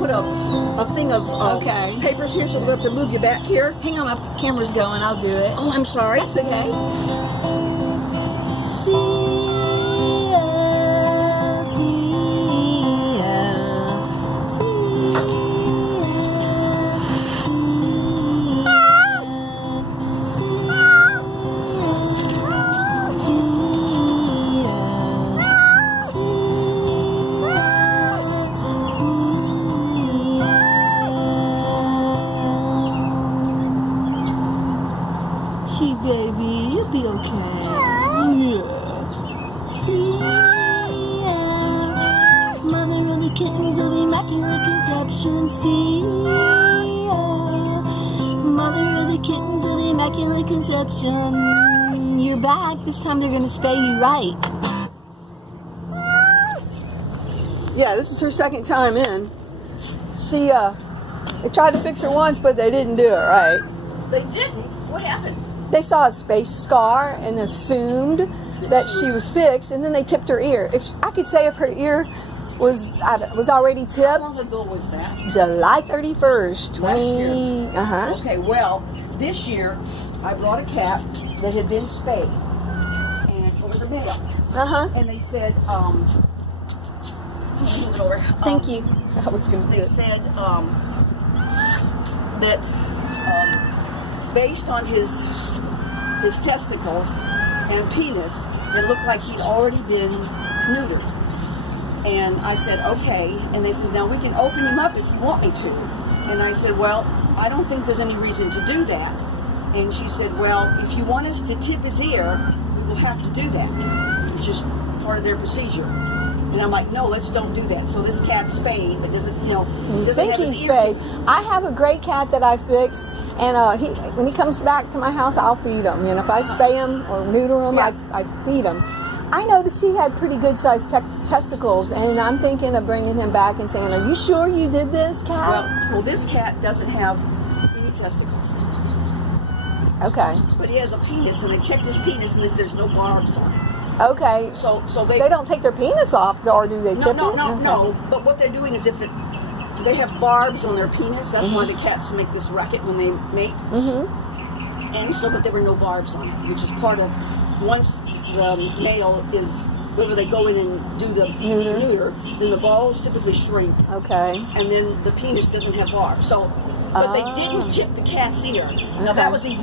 put a thing of Okay. papers here, so we'll have to move you back here. Hang on, my camera's going. I'll do it. Oh, I'm sorry. That's okay. See, baby, you'll be okay. Yeah. See, mother of the kittens of Immaculate Conception. See, mother of the kittens of Immaculate Conception. You're back. This time they're going to spay you right. Yeah, this is her second time in. She, they tried to fix her once, but they didn't do it right. They didn't? What happened? They saw a space scar and assumed that she was fixed, and then they tipped her ear. If I could say if her ear was already How long tipped, ago was that? July 31st, 20. Last Uh-huh. Okay, well, this year I brought a cat that had been spayed, and over the mail, Uh-huh. and they said, move it over. Thank you. I was going to do They it. said that based on his testicles and penis, it looked like he'd already been neutered. And I said, okay. And they says, now we can open him up if you want me to. And I said, well, I don't think there's any reason to do that. And she said, well, if you want us to tip his ear, we will have to do that. It's just part of their procedure. And I'm like, no, let's don't do that. So this cat's spayed, but doesn't, You doesn't think have his he's ear spayed? tipped. I have a gray cat that I fixed, and when he comes back to my house, I'll feed him. And if I spay him or neuter him, Yeah. I feed him. I noticed he had pretty good sized testicles, and I'm thinking of bringing him back and saying, "Are you sure you did this, cat?" Well, this cat doesn't have any testicles, Okay. but he has a penis, and they checked his penis, and there's no barbs on it. Okay. So They don't take their penis off, or do they tip no, it? no, Okay. no. But what they're doing is they have barbs on their penis. That's why the cats make this racket when they mate. Mm-hmm. And so, but there were no barbs on it, which is part of once the male is, whether they go in and do the neuter, then the balls typically shrink, Okay. and then the penis doesn't have barbs. So, but they didn't tip the cat's ear. Now Okay. that was a year.